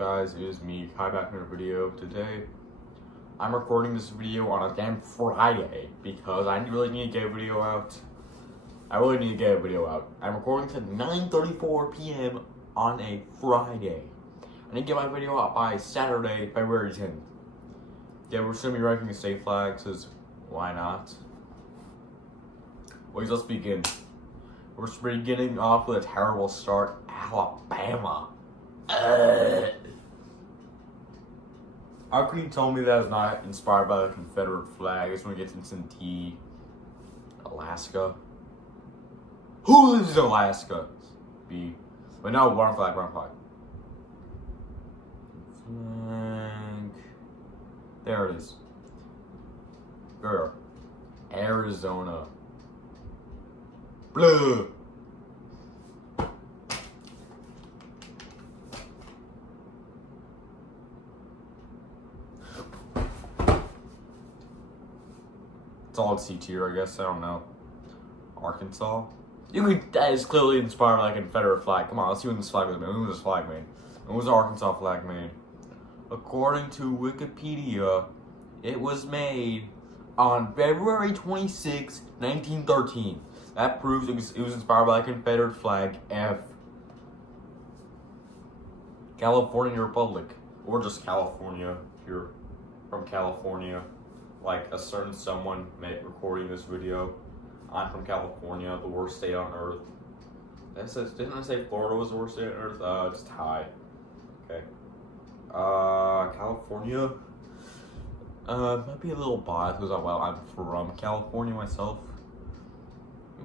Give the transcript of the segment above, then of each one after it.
Guys, it is me, Kai, back in a video. Today, I'm recording this video on a damn Friday because I really need to get a video out. I'm recording to 9:34 p.m. on a Friday. I need to get my video out by Saturday, February 10th. Yeah, we're just going to be ranking the state flags, because why not? Wait, let's begin. We're beginning off with a terrible start. Alabama. How can you tell me that is not inspired by the Confederate flag? It's when we get into T. Alaska. Who lives in Alaska? B. But no, wrong flag. Flag. There it is. Girl. Arizona. Blue. It's all C tier, I guess. I don't know. Arkansas. That is clearly inspired by a Confederate flag. Come on, let's see when this flag was made. When was this flag made? When was the Arkansas flag made? According to Wikipedia, it was made on February 26, 1913. That proves it was inspired by a Confederate flag. F. California Republic. Or just California. If you're from California. Like a certain someone recording this video. I'm from California, the worst state on earth. Didn't I say Florida was the worst state on earth? It's tied. Okay. California. Might be a little biased because I'm from California myself.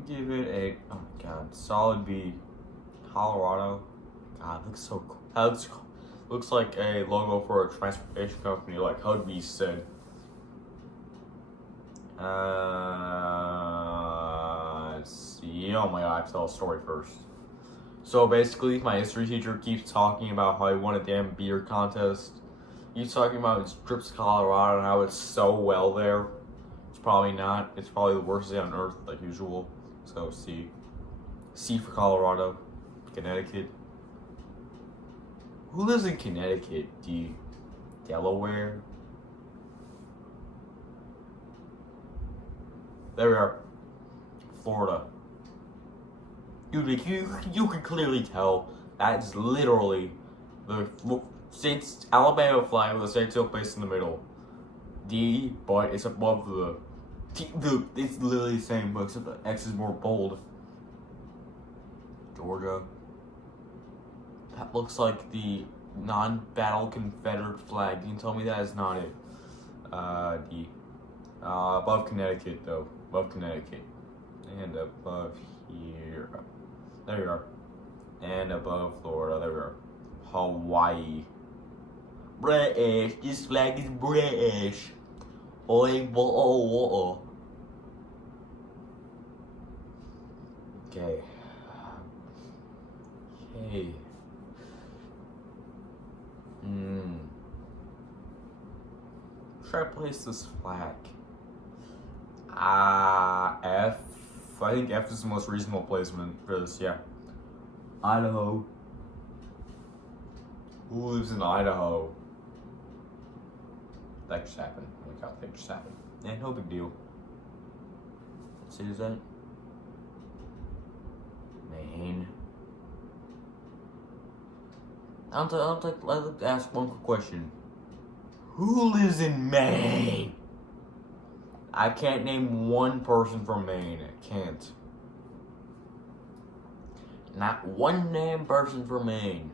Give it a, oh my god, solid B. Colorado. God, looks so cool. That looks like a logo for a transportation company, like Huggies said. Let's see. Oh my god, I have to tell a story first. So basically, my history teacher keeps talking about how he won a damn beer contest. He's talking about his trips to Colorado and how it's so well there. It's probably not. It's probably the worst day on earth, like usual. So C. C for Colorado. Connecticut. Who lives in Connecticut? D. Delaware. There we are. Florida. Dude, you can clearly tell that's literally the state's Alabama flag with the state still placed in the middle. D, but it's above the it's literally the same, but except the X is more bold. Georgia. That looks like the non-battle Confederate flag. You can tell me that is not it. D. Above Connecticut, though. Above Connecticut. And above here. There we are. And above Florida. There we are. Hawaii. British. This flag is British. Oi, whoa. Okay. Should I place this flag? F. I think F is the most reasonable placement for this, yeah. Idaho. Who lives in Idaho? That just happened. Oh my god, that just happened. Yeah, no big deal. What city is that? Maine. I'd like to ask one quick question. Who lives in Maine? I can't name one person from Maine. I can't. Not one damn person from Maine.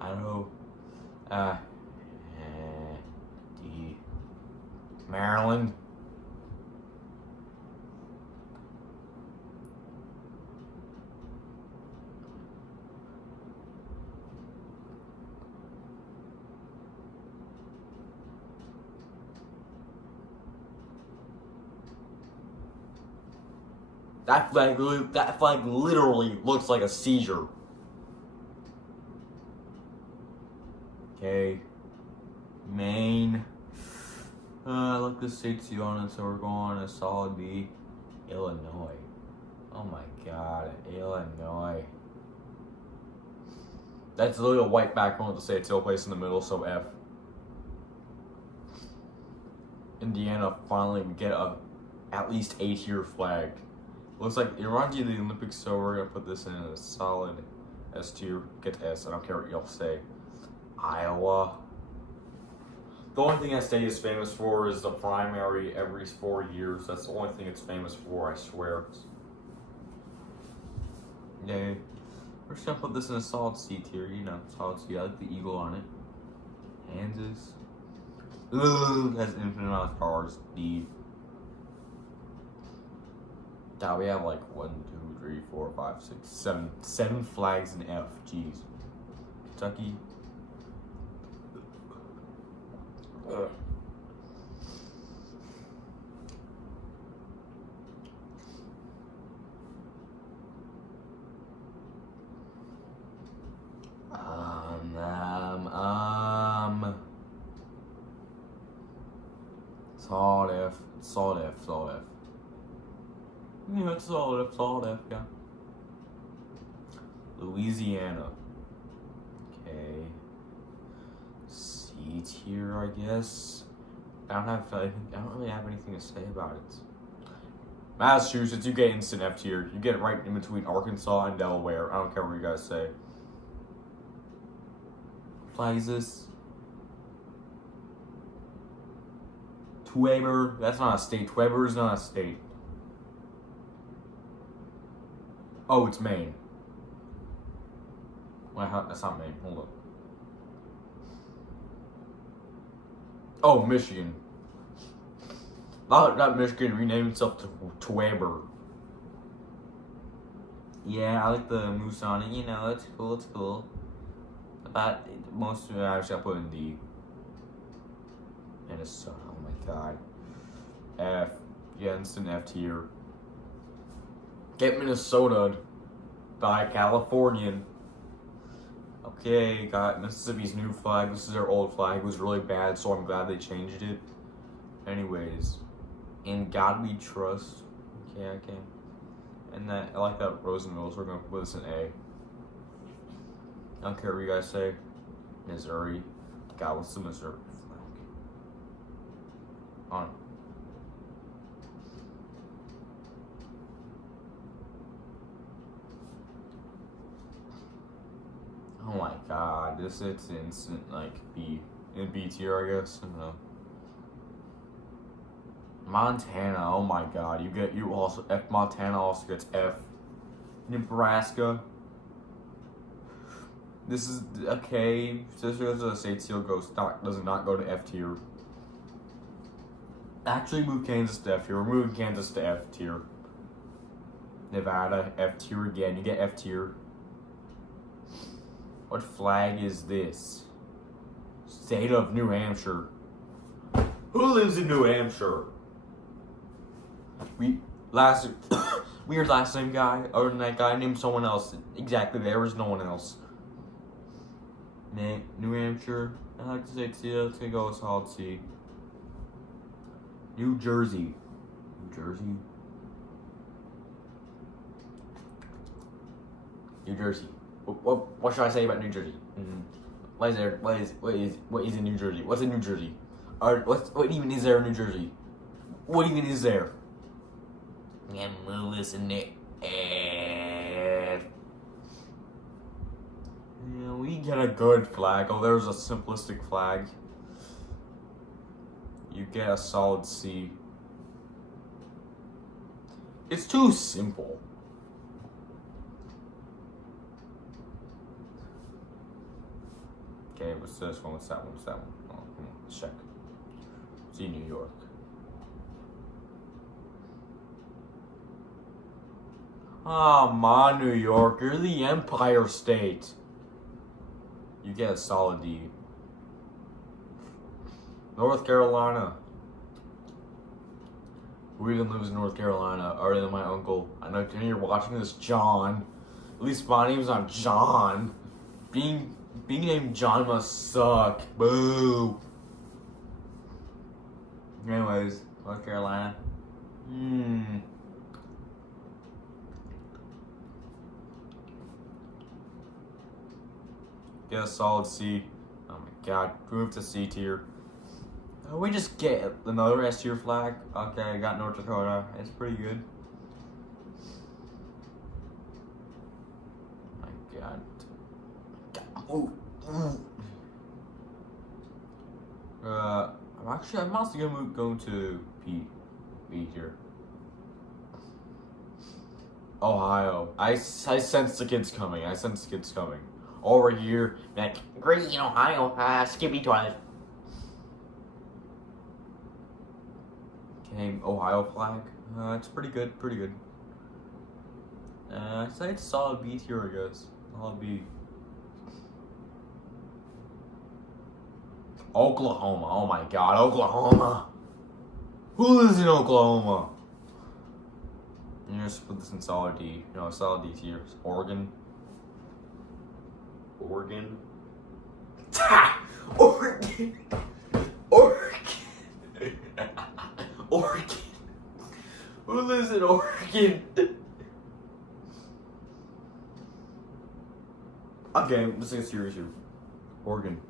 I don't know. D. Maryland. That flag literally looks like a seizure. Okay. Maine. I like the states on it, so we're going a solid B. Illinois. Oh my god, Illinois. That's literally a white background with the state still place in the middle, so F. Indiana finally we get a at least A-tier flag. Looks like it reminds you of the Olympics, so we're gonna put this in a solid S tier. Get to S. I don't care what y'all say. Iowa. The only thing that state is famous for is the primary every 4 years. That's the only thing it's famous for, I swear. Yay. We're just gonna put this in a solid C tier, you know, solid C. I like the eagle on it. Kansas. Ugh, has infinite amount of stars. D. Now we have like 1, 2, 3, 4, 5, 6, 7. 7 flags in F. Jeez. Kentucky. Ugh. Solid F, solid F, solid F. Yeah, it's solid F, yeah. Louisiana. Okay. C tier, I guess. I don't really have anything to say about it. Massachusetts, you get instant F tier. You get it right in between Arkansas and Delaware. I don't care what you guys say. Flag is this? Weber, that's not a state. Weber is not a state. Oh, it's Maine. Wait, that's not Maine. Hold up. Oh, Michigan. Not Michigan renamed itself to Weber. Yeah, I like the moose on it. You know, it's cool. It's cool. But most of it I just put in D. Minnesota. Oh my god. F. Yeah, instant F tier. Get Minnesota by Californian. Okay, got Mississippi's new flag. This is their old flag. It was really bad, so I'm glad they changed it. Anyways, in God we trust. Okay. And that I like that Rosenville, so we're gonna put this in A. I don't care what you guys say. Missouri. God, what's the Missouri flag? On. Oh my god, it's instant like B in B tier, I guess. I don't know. Montana, oh my god, you also F. Montana also gets F. Nebraska. This is okay. Just because the state seal does not go to F tier. Actually, move Kansas to F tier. We're moving Kansas to F tier. Nevada F tier again. You get F tier. What flag is this? State of New Hampshire. Who lives in New Hampshire? Weird last name guy. Other than that guy, named someone else. Exactly, there was no one else. New Hampshire. I like to say C. Let's go with solid C. New Jersey. New Jersey. New Jersey. What should I say about New Jersey? What is in New Jersey? What's in New Jersey? What even is there in New Jersey? What even is there? I'm gonna listen to yeah, we get a good flag. Oh, there's a simplistic flag. You get a solid C. It's too simple. Okay, what's this one? What's that one? What's that one? Oh, come on, let's check. See New York. Ah, ma, New York. You're the Empire State. You get a solid D. North Carolina. Who even lives in North Carolina? Other than my uncle. I know you're watching this, John. At least my name's not John. Being named John must suck. Boo. Anyways, North Carolina. Get a solid C. Oh my god, move to C tier. We just get another S tier flag. Okay, I got North Dakota. It's pretty good. My god. Oh. I'm also gonna go to B tier. Ohio. I sense the kids coming. Over here, like, great in Ohio, Skippy toilet. Okay, Ohio flag. It's pretty good. I'd say it's a solid B tier, I guess. Solid B. Oklahoma. Oh my god, Oklahoma. Who lives in Oklahoma? I'm gonna just put this in solid D. No, solid D tier. Oregon. Oregon. Oregon. Oregon. Who lives in Oregon? Okay, let's get serious here. Oregon.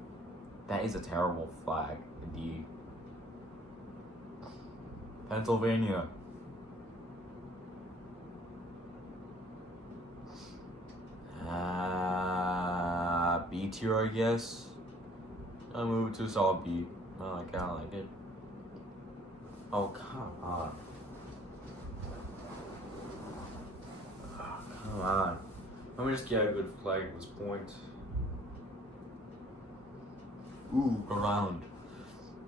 That is a terrible flag, indeed. Pennsylvania. B tier, I guess. I'll move to solid B. Oh, I kinda like it. Oh, come on. Oh, come on. Let me just get a good flag at this point. Ooh, Rhode Island.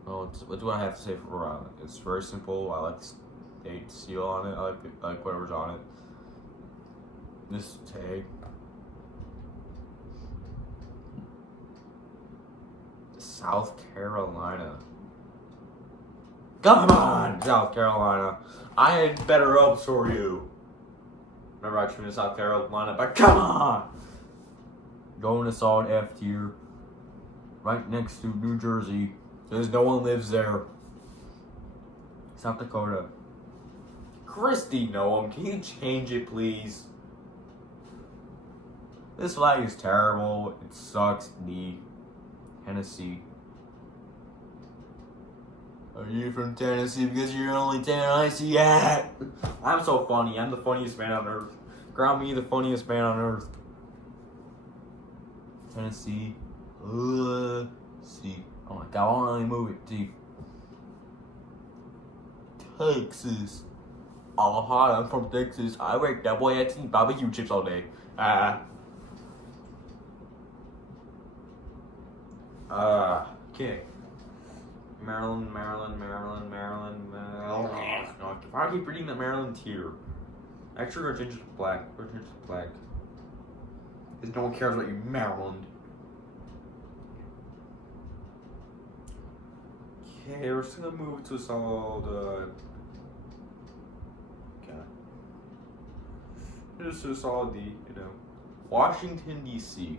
Oh, what do I have to say for Rhode Island? It's very simple. I like the state seal on it. I like whatever's on it. This tag. South Carolina. Come on, South Carolina. I had better hopes for you. Remember I treated South Carolina, but come on. Going to solid F tier. Right next to New Jersey. Because no one lives there. South Dakota. Christy Noam, can you change it, please? This flag is terrible. It sucks. D. Tennessee. Are you from Tennessee? Because you're only Tennessee. Yeah. I'm so funny. I'm the funniest man on earth. Crown me the funniest man on earth. Tennessee. C. Oh my god, I won't really move it. D. Texas. Oh hi, I'm from Texas. I work that boy at barbecue chips all day. Okay. Maryland. Why do I keep reading the Maryland tier? Actually, we're changing to black. Because no one cares about you, Maryland. Okay, we're just gonna move to a solid, just a solid D, Washington, D.C.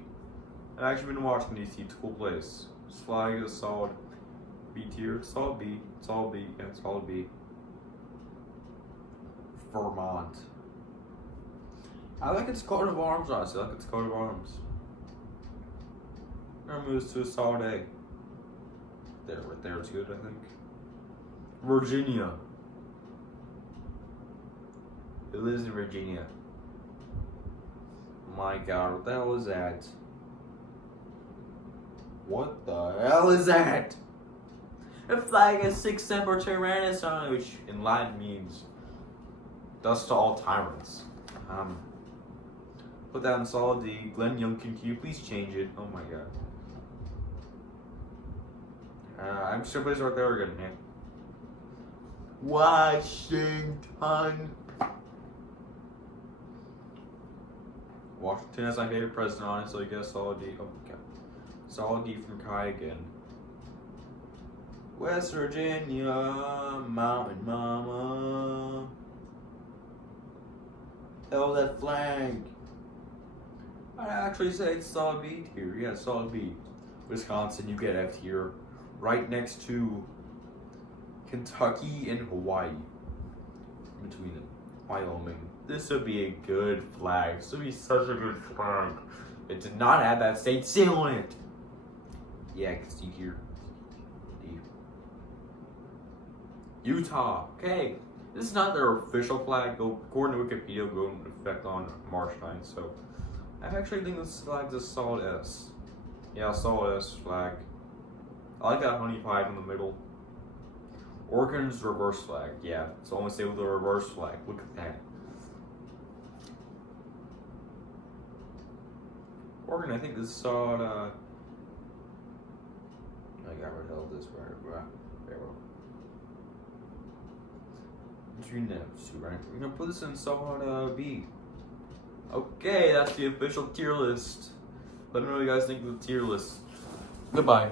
I've actually been in Washington, D.C. It's a cool place. This flag is solid B tier. Solid B. Solid B. Yeah, solid B. Vermont. I like its coat of arms, honestly. I like its coat of arms. Now moves to a solid A. There, right there is good, I think. Virginia. It lives in Virginia. My god, what the hell is that? What the hell is that? A flag has 6 Semper Tyrannis on it, which in Latin means dust to all tyrants. Put that in solid D. Glenn Youngkin, can you please change it? Oh my god. I'm just gonna place it right there again, man. Washington. Washington has my favorite president on it, so I guess solid D. Oh my god. Solid D from Kai again. West Virginia, Mountain Mama. Hell, that flag. I'd actually say it's solid B tier. Yeah, solid B. Wisconsin, you get F tier. Right next to Kentucky and Hawaii. Between them. Wyoming. This would be a good flag. This would be such a good flag. It did not have that state seal on it. Yeah, I can see here. Utah. Okay. This is not their official flag. According to Wikipedia, go into effect on March 9th. So I actually think this flag's a solid S. Yeah, solid S flag. I like that honey pipe in the middle. Oregon's reverse flag. Yeah, it's the only state with a reverse flag. Look at that. Oregon, I think this is solid. I got rid of this right. There we go. Right? We're gonna put this in solid B. Okay, that's the official tier list. Let me know what you guys think of the tier list. Goodbye.